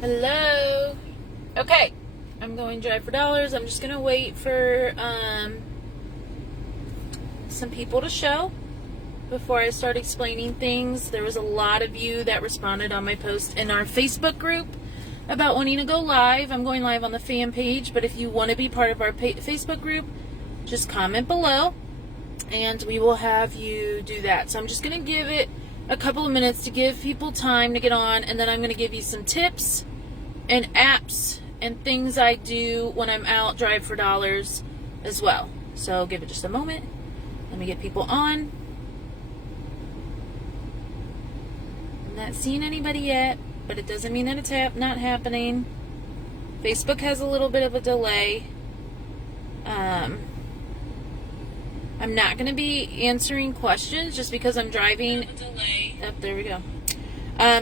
Hello. Okay, I'm going Drive for Dollars. I'm just gonna wait for some people to show before I start explaining things. There was a lot of you that responded on my post in our Facebook group about wanting to go live. I'm going live on the fan page, but if you want to be part of our Facebook group, just comment below and we will have you do that. So I'm just gonna give it a couple of minutes to give people time to get on, and then I'm going to give you some tips and apps and things I do when I'm out Drive for Dollars as well. So give it just a moment. Let me get people on. I'm not seeing anybody yet, but it doesn't mean that it's not happening. Facebook has a little bit of a delay. I'm not going to be answering questions just because I'm driving. Oh, there we go.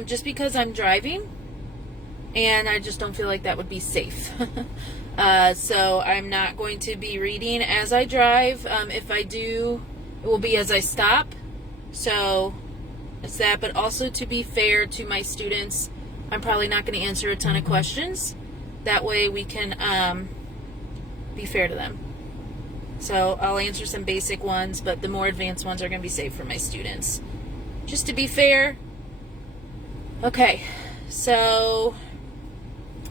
Just because I'm driving, and I just don't feel like that would be safe. So I'm not going to be reading as I drive. If I do, it will be as I stop. So it's that. But also, to be fair to my students, I'm probably not going to answer a ton of questions. That way we can be fair to them. So I'll answer some basic ones, but the more advanced ones are going to be saved for my students. Just to be fair. Okay, so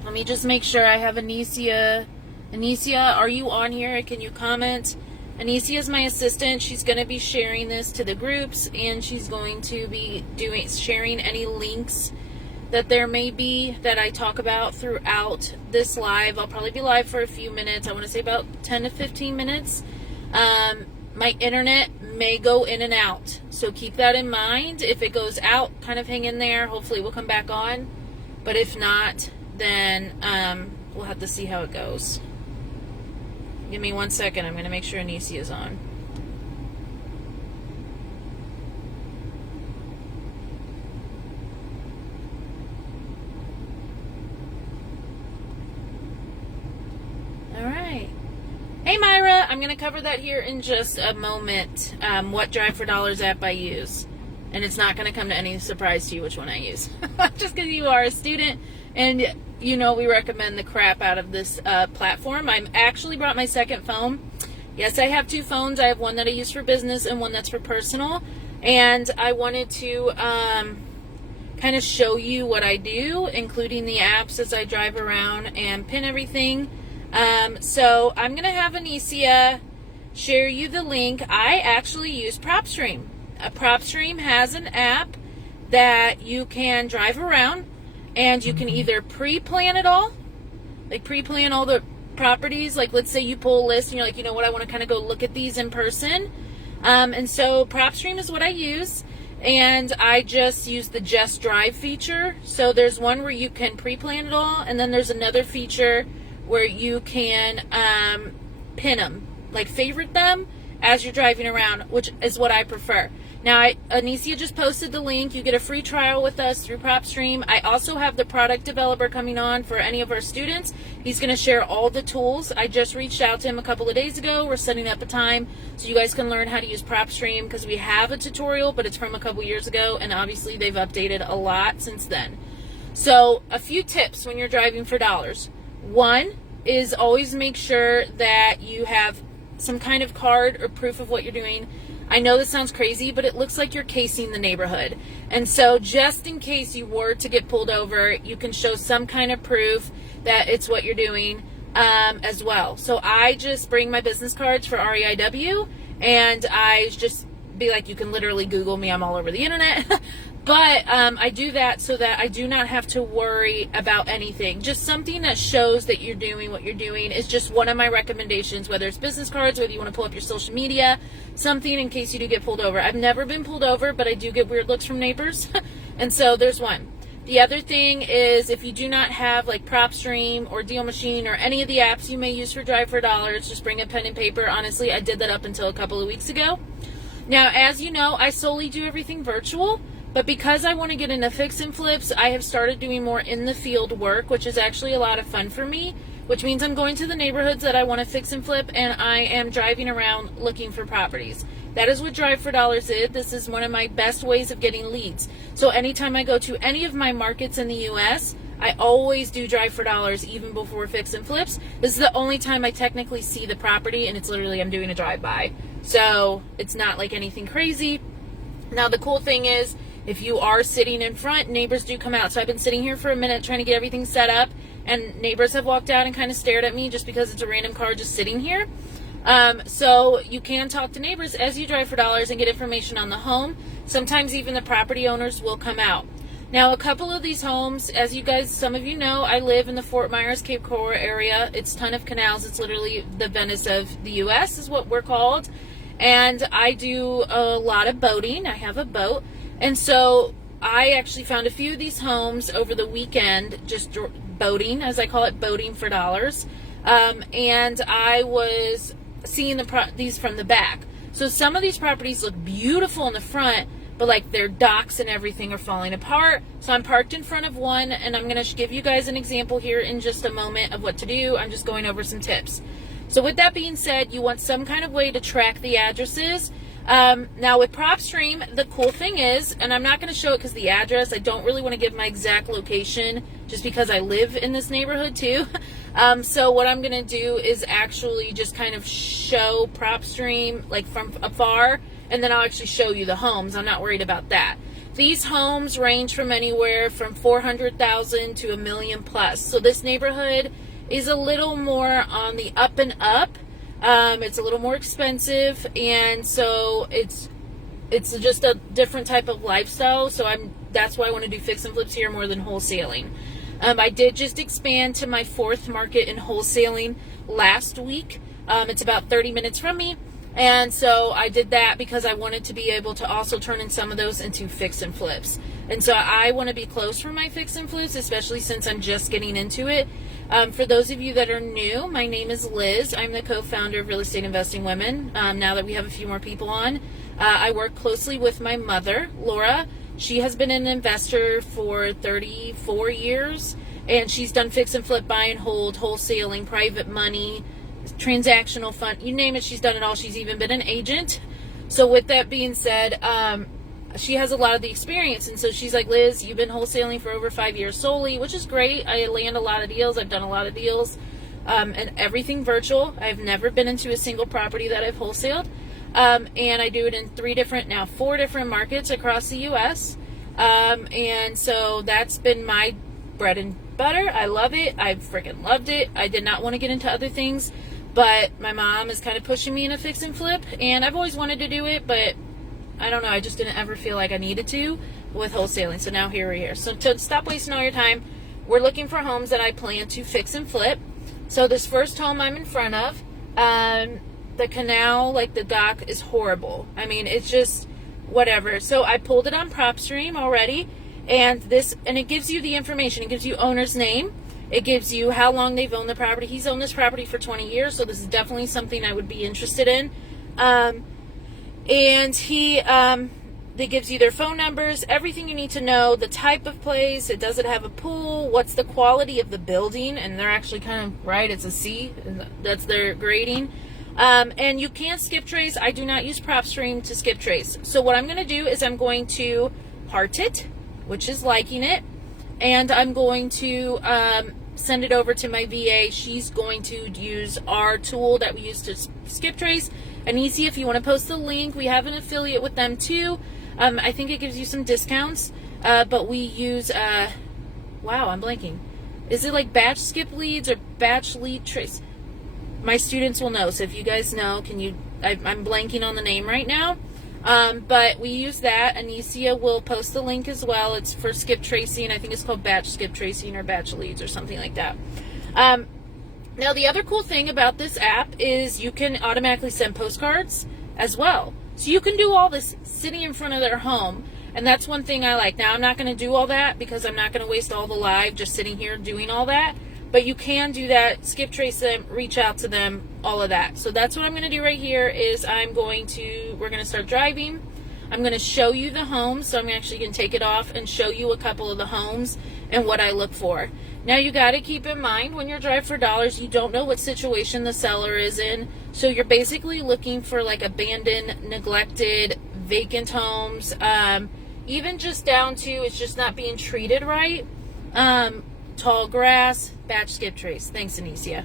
let me just make sure I have Anicia. Anicia, are you on here? Can you comment? Anicia is my assistant. She's going to be sharing this to the groups, and she's going to be sharing any links that there may be that I talk about throughout this live. I'll probably be live for a few minutes. I want to say about 10 to 15 minutes. My internet may go in and out, so keep that in mind. If it goes out, kind of hang in there. Hopefully we'll come back on, but if not, then we'll have to see how it goes. Give me 1 second. I'm going to make sure Anicia is on. Hey Myra, I'm going to cover that here in just a moment, what Drive for Dollars app I use. And it's not going to come to any surprise to you which one I use. Just because you are a student and you know we recommend the crap out of this platform. I actually brought my second phone. Yes, I have two phones. I have one that I use for business and one that's for personal. And I wanted to kind of show you what I do, including the apps as I drive around and pin everything. So I'm going to have Anicia share you the link. I actually use PropStream. PropStream has an app that you can drive around, and you can either pre-plan it all, like pre-plan all the properties. Like let's say you pull a list and you're like, you know what, I want to kind of go look at these in person. And so PropStream is what I use, and I just use the Just Drive feature. So there's one where you can pre-plan it all, and then there's another feature where you can pin them, like favorite them as you're driving around, which is what I prefer. Now, Anicia just posted the link. You get a free trial with us through PropStream. I also have the product developer coming on for any of our students. He's going to share all the tools. I just reached out to him a couple of days ago. We're setting up a time so you guys can learn how to use PropStream, because we have a tutorial, but it's from a couple years ago, and obviously they've updated a lot since then. So a few tips when you're driving for dollars. One is always make sure that you have some kind of card or proof of what you're doing. I know this sounds crazy, but it looks like you're casing the neighborhood. And so just in case you were to get pulled over, you can show some kind of proof that it's what you're doing as well. So I just bring my business cards for REIW, and I just be like, you can literally Google me. I'm all over the internet. But I do that so that I do not have to worry about anything. Just something that shows that you're doing what you're doing is just one of my recommendations, whether it's business cards, whether you want to pull up your social media, something in case you do get pulled over. I've never been pulled over, but I do get weird looks from neighbors. And so there's one. The other thing is, if you do not have like PropStream or Deal Machine or any of the apps you may use for Drive for Dollars, just bring a pen and paper. Honestly, I did that up until a couple of weeks ago. Now, as you know, I solely do everything virtual. But because I want to get into fix and flips, I have started doing more in the field work, which is actually a lot of fun for me, which means I'm going to the neighborhoods that I want to fix and flip, and I am driving around looking for properties. That is what Drive for Dollars is. This is one of my best ways of getting leads. So anytime I go to any of my markets in the U.S., I always do drive for dollars even before fix and flips. This is the only time I technically see the property, and it's literally I'm doing a drive-by. So it's not like anything crazy. Now the cool thing is, if you are sitting in front, neighbors do come out. So I've been sitting here for a minute trying to get everything set up, and neighbors have walked out and kind of stared at me just because it's a random car just sitting here. So you can talk to neighbors as you drive for dollars and get information on the home. Sometimes even the property owners will come out. Now, a couple of these homes, as you guys, some of you know, I live in the Fort Myers, Cape Coral area. It's a ton of canals. It's literally the Venice of the U.S. is what we're called. And I do a lot of boating. I have a boat. And so I actually found a few of these homes over the weekend, just boating, as I call it, boating for dollars. And I was seeing these from the back. So some of these properties look beautiful in the front, but like their docks and everything are falling apart. So I'm parked in front of one, and I'm going to give you guys an example here in just a moment of what to do. I'm just going over some tips. So with that being said, you want some kind of way to track the addresses. Now with PropStream, the cool thing is, and I'm not going to show it because the address, I don't really want to give my exact location just because I live in this neighborhood too. So what I'm going to do is actually just kind of show PropStream like from afar, and then I'll actually show you the homes. I'm not worried about that. These homes range from anywhere from 400,000 to $1 million plus. So this neighborhood is a little more on the up and up. It's a little more expensive, and so it's just a different type of lifestyle. So that's why I want to do fix and flips here more than wholesaling. I did just expand to my 4th market in wholesaling last week. It's about 30 minutes from me. And so I did that because I wanted to be able to also turn in some of those into fix and flips. And so I want to be close for my fix and flips, especially since I'm just getting into it. For those of you that are new, my name is Liz. I'm the co-founder of Real Estate Investing Women. Now that we have a few more people on, I work closely with my mother, Laura. She has been an investor for 34 years, and she's done fix and flip, buy and hold, wholesaling, private money, transactional fund, you name it, she's done it all. She's even been an agent. So with that being said, she has a lot of the experience, and so she's like, Liz, you've been wholesaling for over 5 years solely, which is great. I land a lot of deals. I've done a lot of deals, and everything virtual. I've never been into a single property that I've wholesaled, and I do it in 4 different markets across the U.S., and so that's been my bread and butter. I love it. I freaking loved it. I did not want to get into other things, but my mom is kind of pushing me in a fix and flip, and I've always wanted to do it, but I don't know, I just didn't ever feel like I needed to with wholesaling. So now here we're here. So to stop wasting all your time, we're looking for homes that I plan to fix and flip. So this first home I'm in front of, the canal, like the dock, is horrible. I mean, it's just whatever. So I pulled it on PropStream already, and it gives you the information. It gives you owner's name. It gives you how long they've owned the property. He's owned this property for 20 years, so this is definitely something I would be interested in. And it gives you their phone numbers, everything you need to know, the type of place, does it have a pool, what's the quality of the building, and they're actually kind of, right, it's a C, that's their grading. And you can't skip trace. I do not use PropStream to skip trace. So what I'm going to do is I'm going to heart it, which is liking it, and I'm going to send it over to my VA. She's going to use our tool that we use to skip trace. And easy, if you want to post the link, we have an affiliate with them too. I think it gives you some discounts, but we use, wow, I'm blanking. Is it like batch skip leads or batch lead trace? My students will know, so if you guys know, I'm blanking on the name right now, but we use that. Anicia will post the link as well. It's for skip tracing. I think it's called batch skip tracing or batch leads or something like that. Now, the other cool thing about this app is you can automatically send postcards as well. So you can do all this sitting in front of their home, and that's one thing I like. Now, I'm not going to do all that because I'm not going to waste all the live just sitting here doing all that, but you can do that, skip trace them, reach out to them, all of that. So that's what I'm going to do right here is we're going to start driving. I'm going to show you the homes, so I'm actually going to take it off and show you a couple of the homes and what I look for. Now, you got to keep in mind when you're driving for dollars, you don't know what situation the seller is in. So you're basically looking for like abandoned, neglected, vacant homes, even just down to it's just not being treated right. tall grass, batch skip trace. Thanks, Anicia.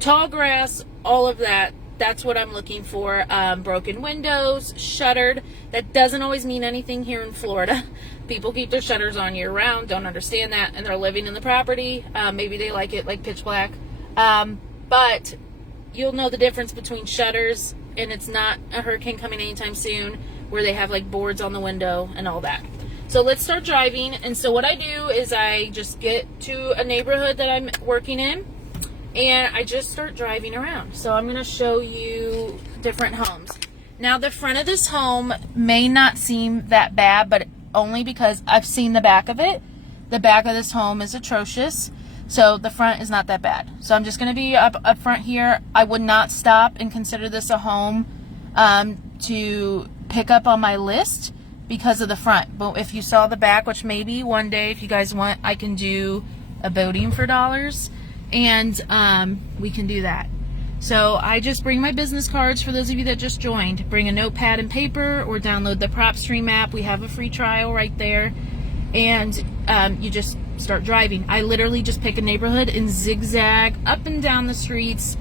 Tall grass, all of that. That's what I'm looking for. Broken windows, shuttered. That doesn't always mean anything here in Florida. People keep their shutters on year round, don't understand that, and they're living in the property. Maybe they like it like pitch black. But you'll know the difference between shutters and it's not a hurricane coming anytime soon, where they have like boards on the window and all that. So let's start driving. And so what I do is I just get to a neighborhood that I'm working in, and I just start driving around. So I'm going to show you different homes. Now, the front of this home may not seem that bad, but only because I've seen the back of it. The back of this home is atrocious, so the front is not that bad. So I'm just going to be up front here. I would not stop and consider this a home to pick up on my list because of the front. But if you saw the back, which maybe one day if you guys want, I can do a boating for dollars, and we can do that. So I just bring my business cards for those of you that just joined. Bring a notepad and paper or download the PropStream app. We have a free trial right there. And you just start driving. I literally just pick a neighborhood and zigzag up and down the streets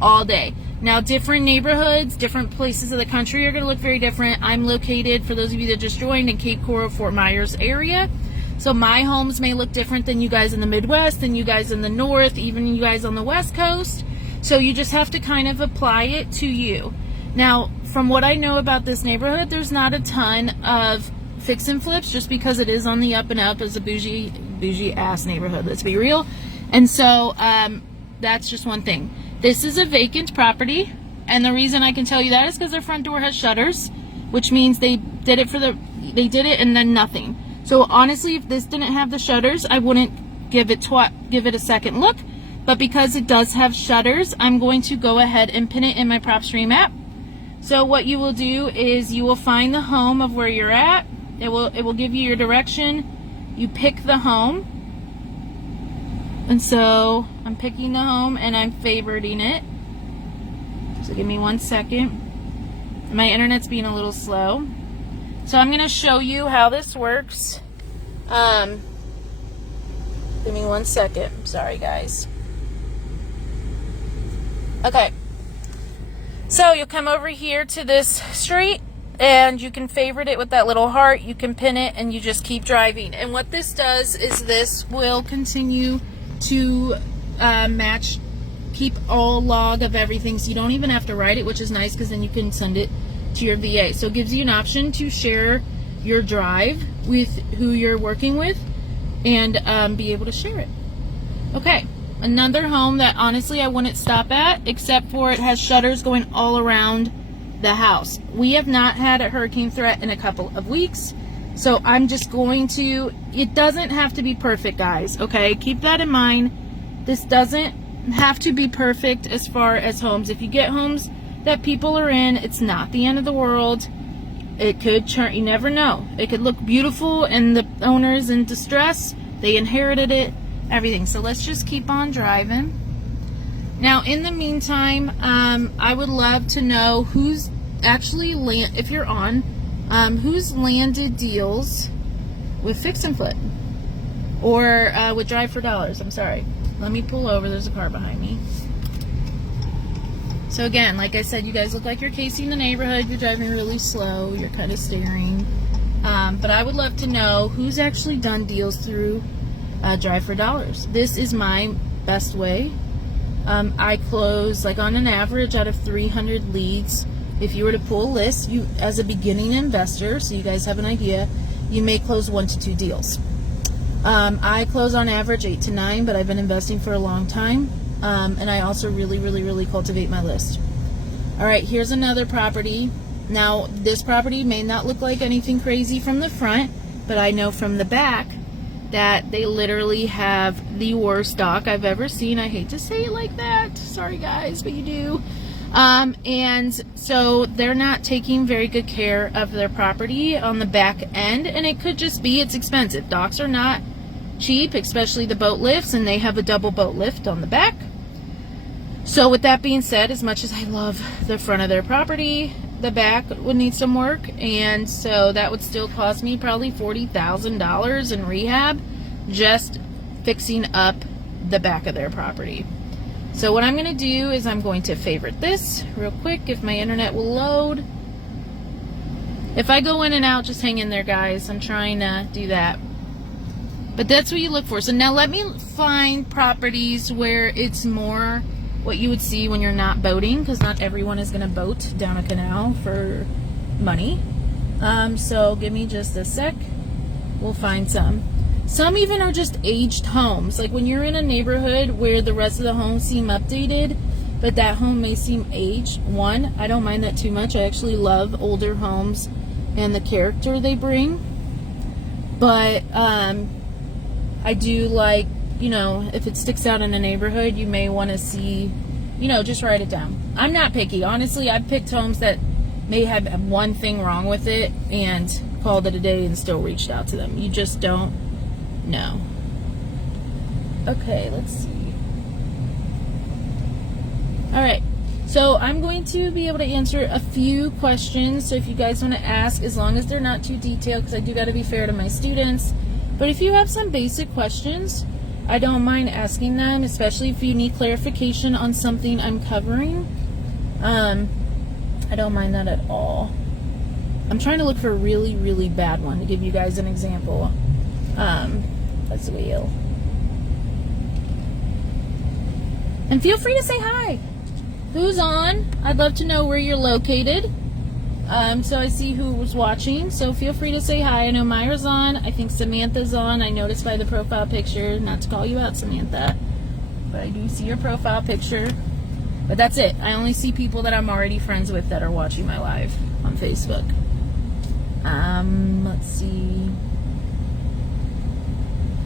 all day. Now, different neighborhoods, different places of the country are going to look very different. I'm located, for those of you that just joined, in Cape Coral, Fort Myers area. So my homes may look different than you guys in the Midwest, than you guys in the North, even you guys on the West Coast. So you just have to kind of apply it to you. Now, from what I know about this neighborhood, there's not a ton of fix and flips, just because it is on the up and up as a bougie ass neighborhood, let's be real. And so that's just one thing. This is a vacant property, and the reason I can tell you that is because their front door has shutters, which means they did it and then nothing. So honestly, if this didn't have the shutters, I wouldn't give it a second look. But because it does have shutters, I'm going to go ahead and pin it in my PropStream app. So what you will do is you will find the home of where you're at. It will give you your direction. You pick the home. And so I'm picking the home and I'm favoriting it. So give me 1 second. My internet's being a little slow. So I'm going to show you how this works. Give me 1 second. Sorry, guys. Okay. So you'll come over here to this street, and you can favorite it with that little heart. You can pin it, and you just keep driving. And what this does is this will continue to keep all log of everything, so you don't even have to write it, which is nice because then you can send it to your VA. So it gives you an option to share your drive with who you're working with and be able to share it. Okay, another home that honestly I wouldn't stop at, except for it has shutters going all around the house. We have not had a hurricane threat in a couple of weeks, so I'm just going to, it doesn't have to be perfect, guys, okay? Keep that in mind. This doesn't have to be perfect as far as homes. If you get homes that people are in, it's not the end of the world. It could turn, you never know. It could look beautiful and the owner's in distress. They inherited it, everything. So let's just keep on driving. Now, in the meantime, I would love to know who's actually, if you're on, who's landed deals with fix and flip or with drive for dollars. I'm sorry. Let me pull over. There's a car behind me. So again, like I said, you guys look like you're casing the neighborhood. You're driving really slow. You're kind of staring. But I would love to know who's actually done deals through drive for dollars. This is my best way. I close, like on an average, out of 300 leads. If you were to pull a list, you, as a beginning investor, so you guys have an idea, you may close 1 to 2 deals. I close on average 8 to 9, but I've been investing for a long time. And I also really cultivate my list. All right, here's another property. Now, this property may not look like anything crazy from the front, but I know from the back that they literally have the worst dock I've ever seen. I hate to say it like that. Sorry, guys, but you do. And so they're not taking very good care of their property on the back end, and it could just be it's expensive. Docks are not cheap, especially the boat lifts, and they have a double boat lift on the back. So with that being said, as much as I love the front of their property, the back would need some work, and so that would still cost me probably $40,000 in rehab just fixing up the back of their property. So what I'm going to do is I'm going to favorite this real quick if my internet will load. If I go in and out, just hang in there, guys. I'm trying to do that. But that's what you look for. So now let me find properties where it's more what you would see when you're not boating, because not everyone is going to boat down a canal for money. So give me just a sec. We'll find some. Some even are just aged homes. Like when you're in a neighborhood where the rest of the homes seem updated, but that home may seem aged. One, I don't mind that too much. I actually love older homes and the character they bring. But I do like, you know, if it sticks out in a neighborhood, you may want to see, you know, just write it down. I'm not picky. Honestly, I've picked homes that may have one thing wrong with it and called it a day and still reached out to them. You just don't know. Okay, let's see. All right. So I'm going to be able to answer a few questions. So if you guys want to ask, as long as they're not too detailed, because I do got to be fair to my students. But if you have some basic questions, I don't mind asking them, especially if you need clarification on something I'm covering. I don't mind that at all. I'm trying to look for a really, really bad one to give you guys an example. Let's wheel. And feel free to say hi. Who's on? I'd love to know where you're located. So I see who was watching. So feel free to say hi. I know Myra's on. I think Samantha's on. I noticed by the profile picture. Not to call you out, Samantha, but I do see your profile picture. But that's it. I only see people that I'm already friends with that are watching my live on Facebook. Let's see.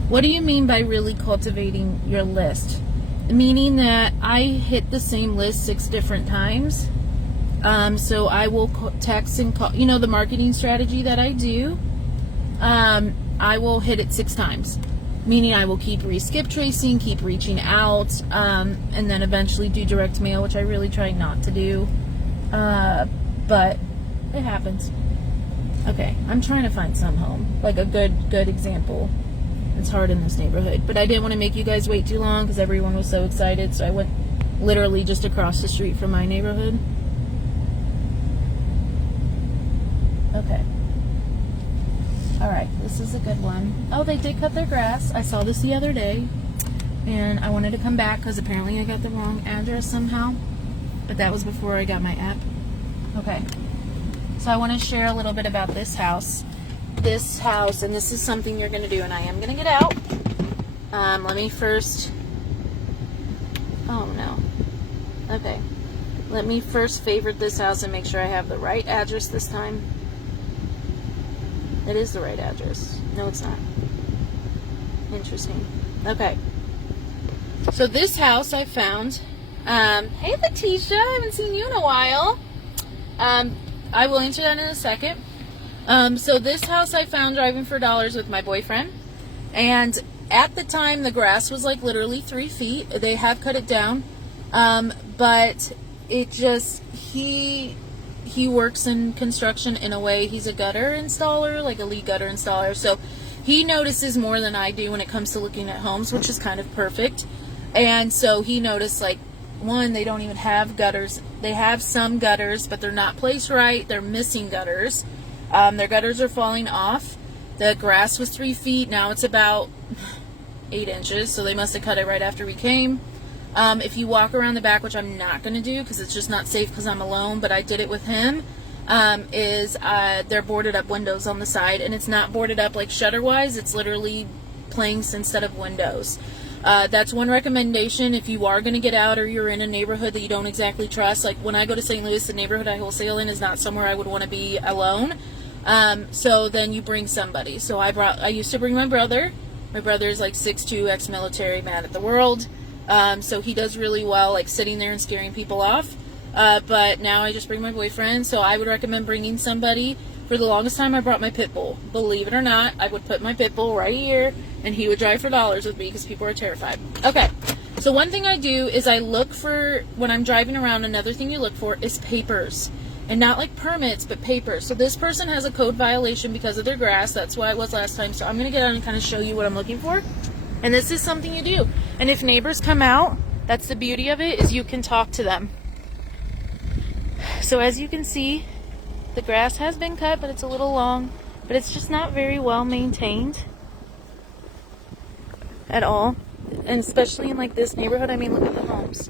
What do you mean by really cultivating your list? Meaning that I hit the same list 6 different times. So I will text and call, you know, the marketing strategy that I do. I will hit it 6 times. Meaning I will keep skip tracing, keep reaching out, and then eventually do direct mail, which I really try not to do. But it happens. Okay, I'm trying to find some home, like a good example. It's hard in this neighborhood, but I didn't want to make you guys wait too long because everyone was so excited, so I went literally just across the street from my neighborhood. Okay. Alright, this is a good one. Oh, they did cut their grass. I saw this the other day, and I wanted to come back because apparently I got the wrong address somehow, but that was before I got my app. Okay. So I want to share a little bit about this house. This house, and this is something you're going to do, and I am going to get out. Let me first... Oh, no. Okay. Let me first favorite this house and make sure I have the right address this time. It is the right address. No, it's not. Interesting. Okay. So this house I found. Hey, Letitia. I haven't seen you in a while. I will answer that in a second. So this house I found driving for dollars with my boyfriend. And at the time, the grass was like literally 3 feet. They have cut it down. But it just, he works in construction in a way. He's a gutter installer, like a lead gutter installer. So he notices more than I do when it comes to looking at homes, which is kind of perfect. And so he noticed, like, one, they don't even have gutters. They have some gutters, but they're not placed right. They're missing gutters. Their gutters are falling off. The grass was 3 feet. Now it's about 8 inches. So they must have cut it right after we came. If you walk around the back, which I'm not going to do because it's just not safe because I'm alone, but I did it with him, they're boarded up windows on the side. And it's not boarded up like shutter-wise. It's literally planks instead of windows. That's one recommendation if you are going to get out or you're in a neighborhood that you don't exactly trust. Like when I go to St. Louis, the neighborhood I wholesale in is not somewhere I would want to be alone. So then you bring somebody. So I used to bring my brother. My brother is like 6'2", ex-military, mad at the world. So he does really well, like sitting there and scaring people off. But now I just bring my boyfriend. So I would recommend bringing somebody. For the longest time, I brought my pit bull. Believe it or not, I would put my pit bull right here, and he would drive for dollars with me because people are terrified. Okay, so one thing I do is I look for, when I'm driving around, another thing you look for is papers. And not like permits, but papers. So this person has a code violation because of their grass. That's why it was last time. So I'm going to get out and kind of show you what I'm looking for. And this is something you do. And if neighbors come out, that's the beauty of it, is you can talk to them. So as you can see, the grass has been cut, but it's a little long, but it's just not very well maintained at all. And especially in like this neighborhood, I mean, look at the homes.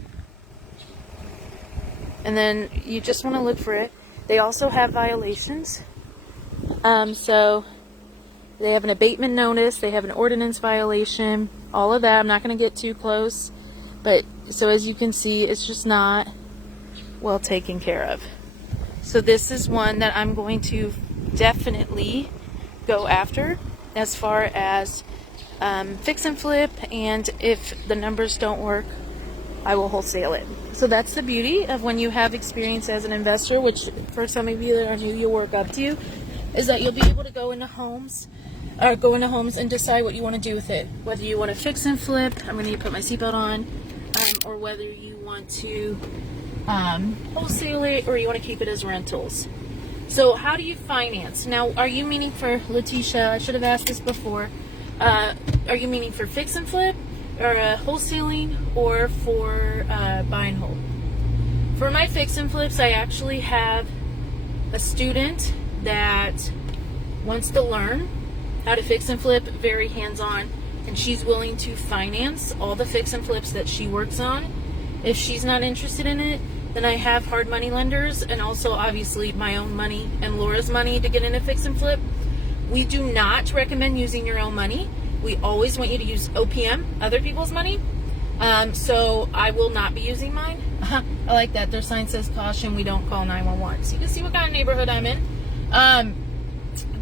And then you just want to look for it. They also have violations. So they have an abatement notice, they have an ordinance violation, all of that. I'm not going to get too close, but so as you can see, it's just not well taken care of. So this is one that I'm going to definitely go after as far as fix and flip, and if the numbers don't work, I will wholesale it. So that's the beauty of when you have experience as an investor, which for some of you that are new, you'll work up to, is that you'll be able to go into homes and decide what you want to do with it. Whether you want to fix and flip, I'm going to put my seatbelt on, or whether you want to wholesale it, or you want to keep it as rentals. So how do you finance? Now, are you meaning for Letitia? I should have asked this before. Are you meaning for fix and flip, or wholesaling, or for buy and hold? For my fix and flips, I actually have a student that wants to learn how to fix and flip, very hands-on, and she's willing to finance all the fix and flips that she works on. If she's not interested in it, then I have hard money lenders, and also obviously my own money and Laura's money to get into fix and flip. We do not recommend using your own money. We always want you to use OPM, other people's money. So I will not be using mine. I like that. Their sign says caution, we don't call 911. So you can see what kind of neighborhood I'm in.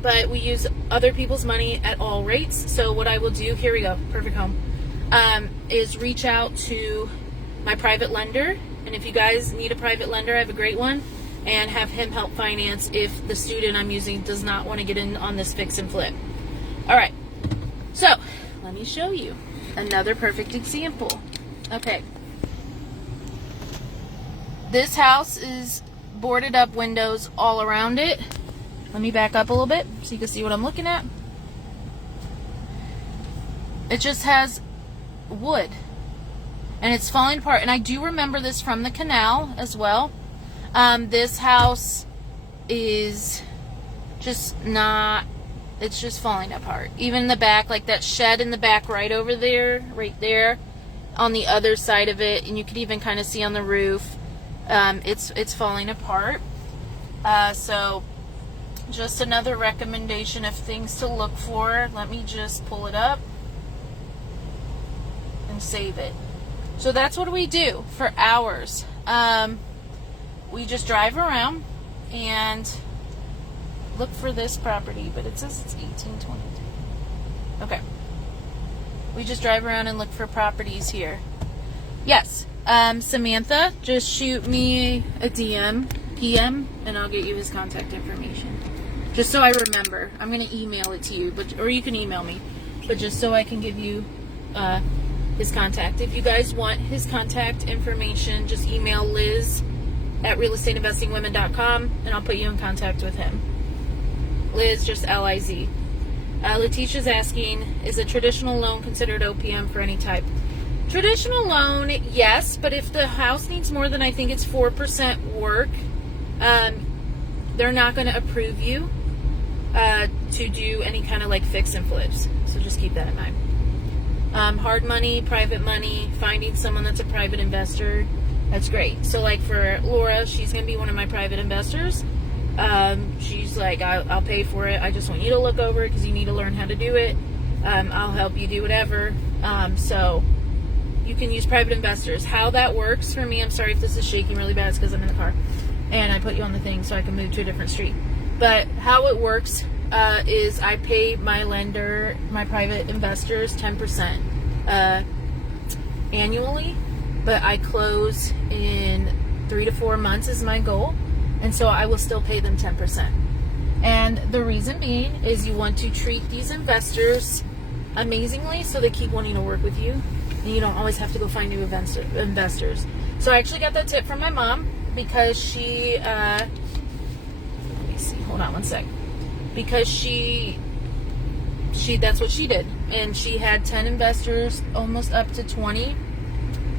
But we use other people's money at all rates. So what I will do, here we go, perfect home, is reach out to my private lender. And if you guys need a private lender, I have a great one, and have him help finance if the student I'm using does not want to get in on this fix and flip. All right, so let me show you another perfect example. Okay, this house is boarded up, windows all around it. Let me back up a little bit so you can see what I'm looking at. It just has wood, and it's falling apart. And I do remember this from the canal as well. This house is just not, it's just falling apart. Even in the back, like that shed in the back right over there, right there, on the other side of it, and you could even kind of see on the roof, it's falling apart. So just another recommendation of things to look for. Let me just pull it up and save it. So that's what we do for hours. We just drive around and look for this property, but it says it's 1822. Okay. We just drive around and look for properties here. Yes. Samantha, just shoot me a PM, and I'll get you his contact information. Just so I remember. I'm going to email it to you, or you can email me, but just so I can give you his contact. If you guys want his contact information, just email Liz at realestateinvestingwomen.com, and I'll put you in contact with him. Liz, just Liz. Letitia's asking, is a traditional loan considered OPM for any type? Traditional loan, yes, but if the house needs more than, I think it's 4% work, they're not going to approve you to do any kind of like fix and flips. So just keep that in mind. Hard money, private money, finding someone that's a private investor, that's great. So like for Laura, she's going to be one of my private investors. She's like, I'll pay for it. I just want you to look over it because you need to learn how to do it. I'll help you do whatever. So you can use private investors. How that works for me, I'm sorry if this is shaking really bad, it's because I'm in the car and I put you on the thing so I can move to a different street. But how it works is I pay my lender, my private investors, 10% annually, but I close in 3 to 4 months is my goal, and so I will still pay them 10%. And the reason being is you want to treat these investors amazingly so they keep wanting to work with you, and you don't always have to go find new investors. So I actually got that tip from my mom because she, let me see, hold on one sec. Because she that's what she did. and she had 10 investors, almost up to 20,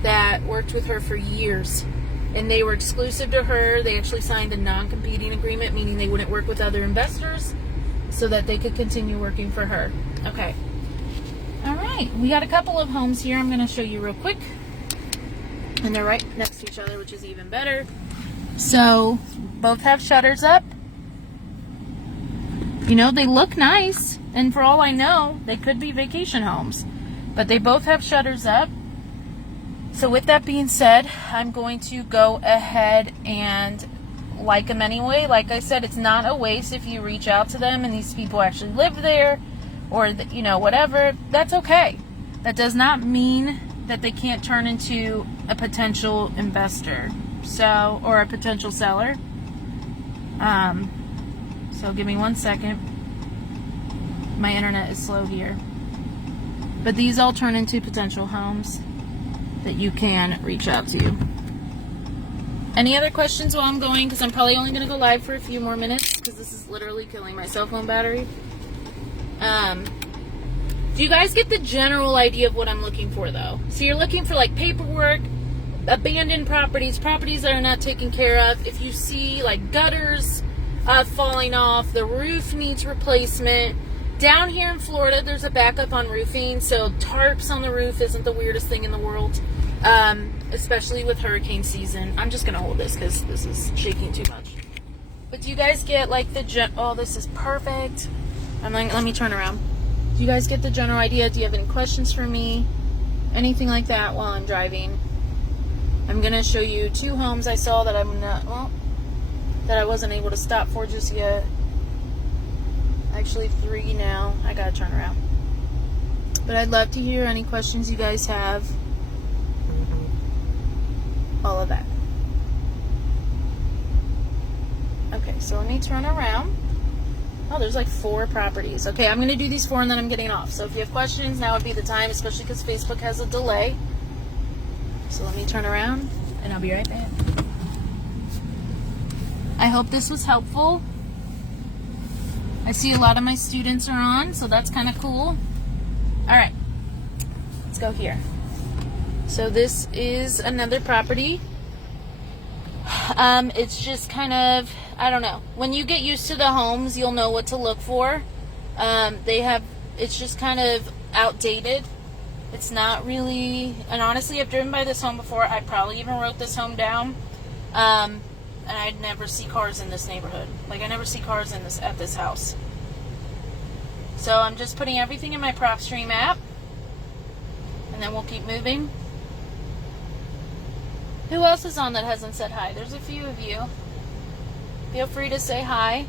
that worked with her for years. And they were exclusive to her. They actually signed a non-competing agreement, meaning they wouldn't work with other investors, so that they could continue working for her. Okay. All right. We got a couple of homes here I'm going to show you real quick. And they're right next to each other, which is even better. So, both have shutters up. You know, they look nice. And for all I know, they could be vacation homes. But they both have shutters up. So with that being said, I'm going to go ahead and like them anyway. Like I said, it's not a waste if you reach out to them and these people actually live there, or you know, whatever. That's okay. That does not mean that they can't turn into a potential investor, so, or a potential seller. So give me 1 second. My internet is slow here. But these all turn into potential homes that you can reach out to. Any other questions while I'm going? Because I'm probably only going to go live for a few more minutes, because this is literally killing my cell phone battery. Do you guys get the general idea of what I'm looking for, though? So you're looking for like paperwork, abandoned properties, properties that are not taken care of. If you see like gutters falling off, the roof needs replacement. Down here in Florida, there's a backup on roofing, so tarps on the roof isn't the weirdest thing in the world, especially with hurricane season. I'm just going to hold this because this is shaking too much. But do you guys get like the oh, this is perfect. Let me turn around. Do you guys get the general idea? Do you have any questions for me? Anything like that while I'm driving? I'm going to show you 2 homes I saw that that I wasn't able to stop for just yet. Actually 3 now. I gotta turn around. But I'd love to hear any questions you guys have. All of that. Okay, so let me turn around. Oh, there's like 4 properties. Okay, I'm gonna do these 4 and then I'm getting off. So if you have questions, now would be the time, especially because Facebook has a delay. So let me turn around and I'll be right back. I hope this was helpful. I see a lot of my students are on, so that's kind of cool. All right, let's go here. So this is another property. It's just kind of, I don't know. When you get used to the homes, you'll know what to look for. It's just kind of outdated. It's not really, and honestly, I've driven by this home before. I probably even wrote this home down. And I'd never see cars in this neighborhood. Like, I never see cars at this house. So I'm just putting everything in my PropStream app, and then we'll keep moving. Who else is on that hasn't said hi? There's a few of you. Feel free to say hi.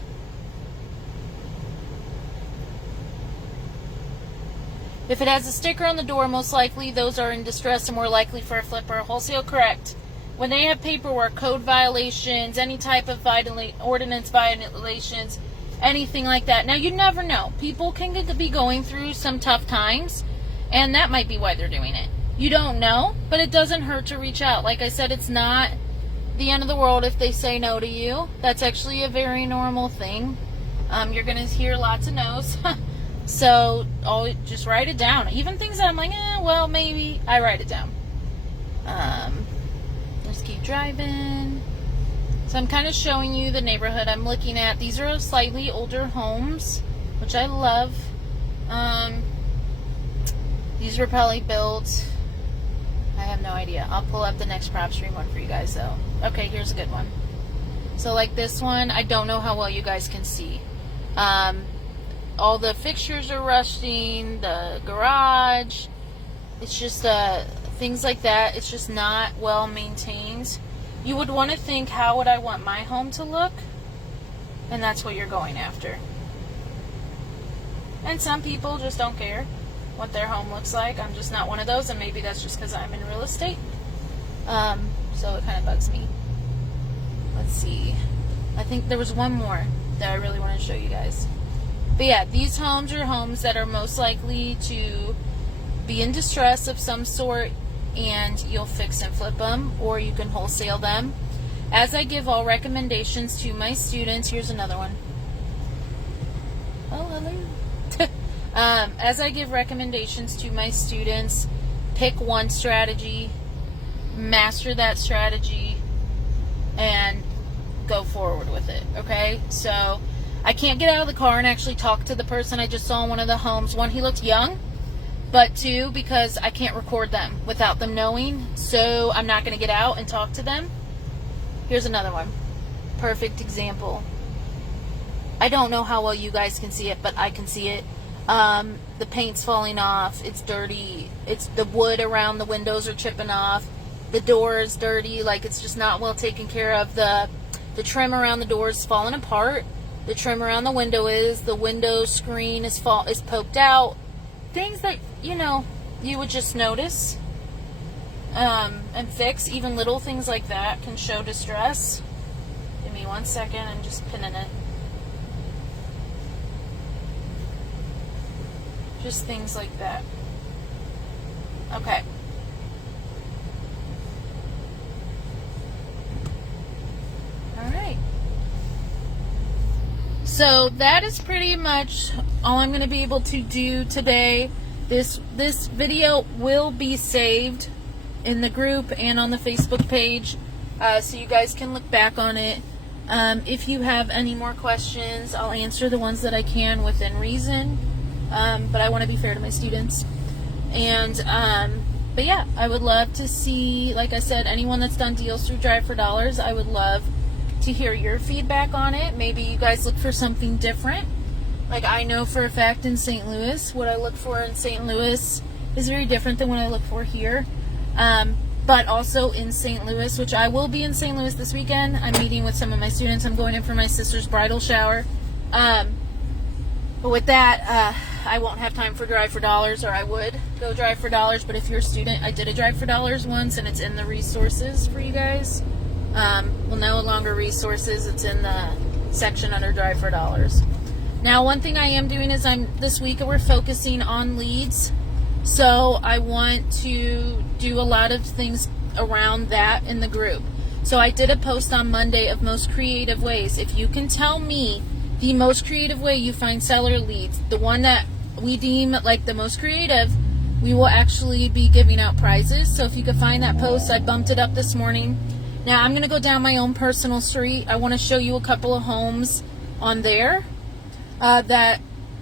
If it has a sticker on the door, most likely those are in distress and more likely for a flip or a wholesale. Correct. When they have paperwork, code violations, any type of ordinance violations, anything like that. Now, you never know. People can be going through some tough times, and that might be why they're doing it. You don't know, but it doesn't hurt to reach out. Like I said, it's not the end of the world if they say no to you. That's actually a very normal thing. You're going to hear lots of no's. So, just write it down. Even things that I'm like, well, maybe, I write it down. Let's keep driving. So I'm kind of showing you the neighborhood I'm looking at. These are slightly older homes, which I love. These were probably built, I have no idea. I'll pull up the next PropStream one for you guys though. Okay, here's a good one. So like this one, I don't know how well you guys can see. All the fixtures are rusting, the garage, it's just things like that. It's just not well maintained. You would want to think, how would I want my home to look? And that's what you're going after. And some people just don't care what their home looks like. I'm just not one of those, and maybe that's just because I'm in real estate. So it kind of bugs me. Let's see. I think there was one more that I really want to show you guys. But yeah, these homes are homes that are most likely to be in distress of some sort, and you'll fix and flip them, or you can wholesale them. As I give all recommendations to my students, here's another one. Oh, hello. As I give recommendations to my students, pick one strategy, master that strategy, and go forward with it, okay? So I can't get out of the car and actually talk to the person I just saw in one of the homes. One, he looked young, but two, because I can't record them without them knowing, so I'm not going to get out and talk to them. Here's another one. Perfect example. I don't know how well you guys can see it, but I can see it. The paint's falling off. It's dirty. It's the wood around the windows are chipping off. The door is dirty. Like, it's just not well taken care of. The trim around the door is falling apart. The trim around the window is. The window screen is poked out. Things that, you know, you would just notice and fix. Even little things like that can show distress. Give me 1 second. I'm just pinning it. Just things like that. Okay. Alright. So that is pretty much all I'm going to be able to do today. This video will be saved in the group and on the Facebook page, so you guys can look back on it. If you have any more questions, I'll answer the ones that I can within reason. But I want to be fair to my students. And, but yeah, I would love to see, like I said, anyone that's done deals through Drive for Dollars, I would love to hear your feedback on it. Maybe you guys look for something different. Like, I know for a fact in St. Louis, what I look for in St. Louis is very different than what I look for here. But also in St. Louis, which I will be in St. Louis this weekend. I'm meeting with some of my students. I'm going in for my sister's bridal shower. But with that, I won't have time for Drive for Dollars, or I would go Drive for Dollars. But if you're a student, I did a Drive for Dollars once, and it's in the resources for you guys. Well, no longer resources. It's in the section under Drive for Dollars. Now, one thing I am doing is this week we're focusing on leads. So I want to do a lot of things around that in the group. So I did a post on Monday of most creative ways. If you can tell me the most creative way you find seller leads, the one that we deem like the most creative, we will actually be giving out prizes. So if you could find that post, I bumped it up this morning. Now I'm going to go down my own personal street. I want to show you a couple of homes on there that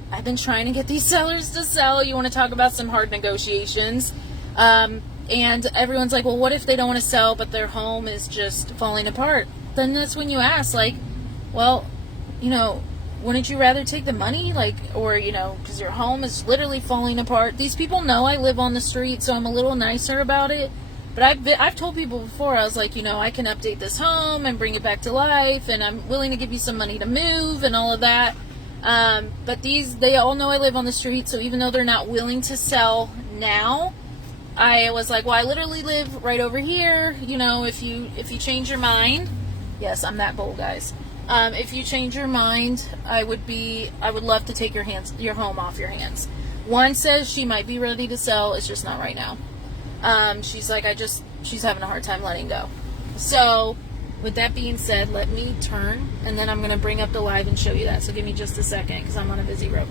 I've been trying to get these sellers to sell. You want to talk about some hard negotiations. And everyone's like, well, what if they don't want to sell, but their home is just falling apart? Then that's when you ask, like, well, you know, wouldn't you rather take the money? Like, or, you know, because your home is literally falling apart. These people know I live on the street, so I'm a little nicer about it. But I've told people before, I was like, you know, I can update this home and bring it back to life, and I'm willing to give you some money to move and all of that. But they all know I live on the street, so even though they're not willing to sell now, I was like, well, I literally live right over here. You know, if you change your mind, yes, I'm that bold, guys. If you change your mind, I would love to take your home off your hands. One says she might be ready to sell, it's just not right now. She's like, she's having a hard time letting go. So, with that being said, let me turn, and then I'm going to bring up the live and show you that. So give me just a second, because I'm on a busy road.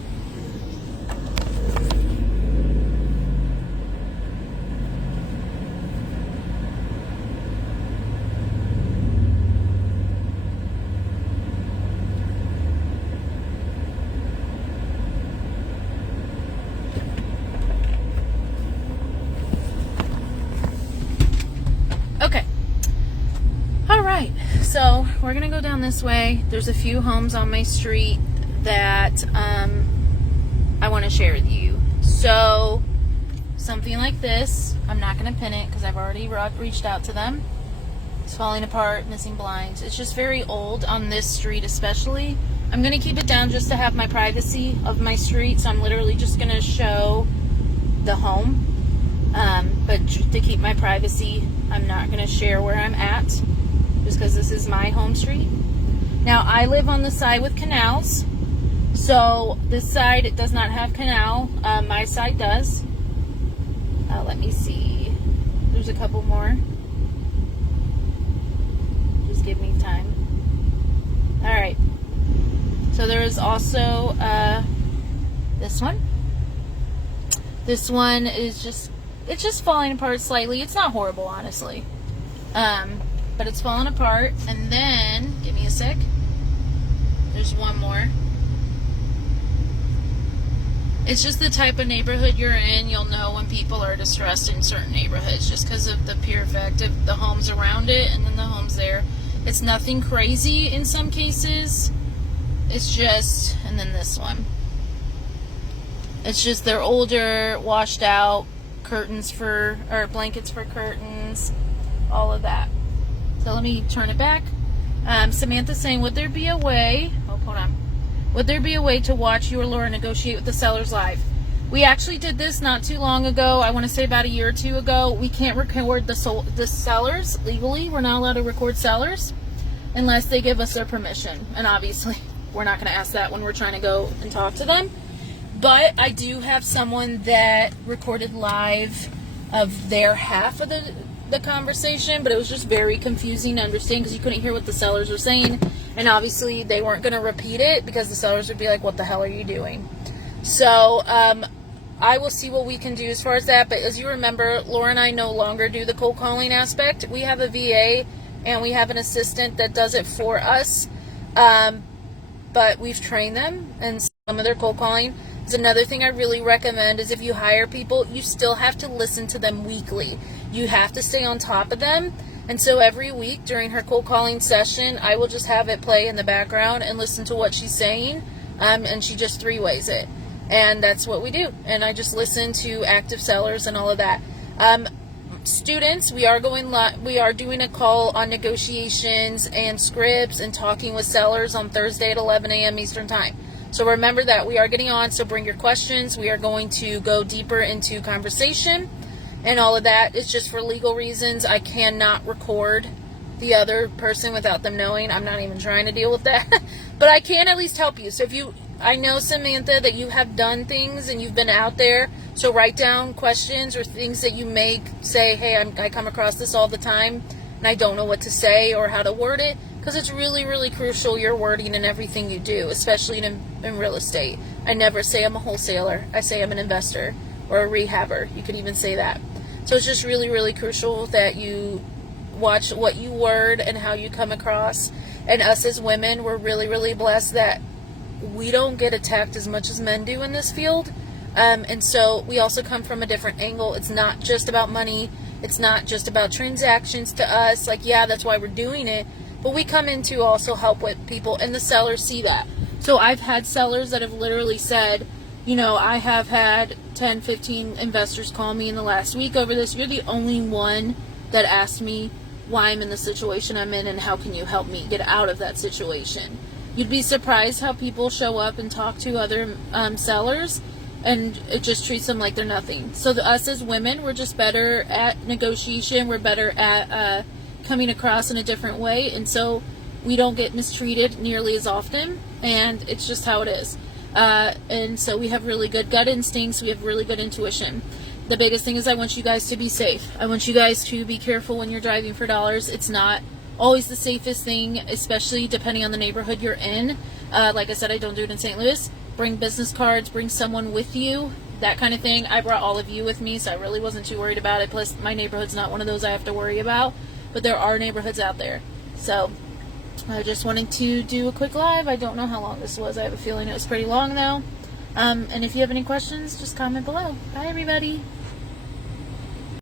Okay. Alright, so we're going to go down this way. There's a few homes on my street that I want to share with you. So, something like this. I'm not going to pin it because I've already reached out to them. It's falling apart, missing blinds. It's just very old on this street especially. I'm going to keep it down just to have my privacy of my street. So I'm literally just going to show the home. But to keep my privacy, I'm not going to share where I'm at, just because this is my home street. Now, I live on the side with canals, so this side, it does not have canal. My side does. Let me see. There's a couple more. Just give me time. Alright. So there is also this one. This one is it's just falling apart slightly. It's not horrible, honestly. But it's falling apart. And then, give me a sec. There's one more. It's just the type of neighborhood you're in. You'll know when people are distressed in certain neighborhoods just because of the pure fact of the homes around it and then the homes there. It's nothing crazy in some cases. It's just, and then this one. It's just they're older, washed out, curtains for, or blankets for curtains, all of that. So let me turn it back. Samantha's saying, would there be a way, oh, hold on. Would there be a way to watch you or Laura negotiate with the sellers live? We actually did this not too long ago. I want to say about a year or two ago. We can't record the sellers legally. We're not allowed to record sellers unless they give us their permission. And obviously, we're not going to ask that when we're trying to go and talk to them. But I do have someone that recorded live of their half of the conversation, but it was just very confusing to understand because you couldn't hear what the sellers were saying. And obviously, they weren't going to repeat it because the sellers would be like, what the hell are you doing? So, I will see what we can do as far as that. But as you remember, Laura and I no longer do the cold calling aspect. We have a VA and we have an assistant that does it for us. But we've trained them and some of their cold calling. There's another thing I really recommend is if you hire people, you still have to listen to them weekly. You have to stay on top of them. And so every week during her cold calling session, I will just have it play in the background and listen to what she's saying. And she just three-ways it. And that's what we do. And I just listen to active sellers and all of that. Students, we are doing a call on negotiations and scripts and talking with sellers on Thursday at 11 a.m. Eastern Time. So remember that we are getting on, so bring your questions. We are going to go deeper into conversation and all of that. It's just for legal reasons. I cannot record the other person without them knowing. I'm not even trying to deal with that. But I can at least help you. So I know, Samantha, that you have done things and you've been out there. So write down questions or things that you may say, hey, I come across this all the time and I don't know what to say or how to word it. Because it's really, really crucial, your wording in everything you do, especially in real estate. I never say I'm a wholesaler. I say I'm an investor or a rehabber. You could even say that. So it's just really, really crucial that you watch what you word and how you come across. And us as women, we're really, really blessed that we don't get attacked as much as men do in this field. And so we also come from a different angle. It's not just about money. It's not just about transactions to us. Like, yeah, that's why we're doing it. But we come in to also help with people, and the sellers see that. So I've had sellers that have literally said, I have had 10, 15 investors call me in the last week over this. You're the only one that asked me why I'm in the situation I'm in and how can you help me get out of that situation. You'd be surprised how people show up and talk to other sellers, and it just treats them like they're nothing. So us as women, we're just better at negotiation. We're better at coming across in a different way, and so we don't get mistreated nearly as often, and it's just how it is. And so we have really good gut instincts. We have really good intuition. The biggest thing is I want you guys to be safe. I want you guys to be careful when you're driving for dollars. It's not always the safest thing, especially depending on the neighborhood you're in. Like I said, I don't do it in St. Louis. Bring business cards, bring someone with you, that kind of thing. I brought all of you with me, so I really wasn't too worried about it. Plus, my neighborhood's not one of those I have to worry about. But there are neighborhoods out there. So I just wanted to do a quick live. I don't know how long this was. I have a feeling it was pretty long though. And if you have any questions, just comment below. Bye everybody.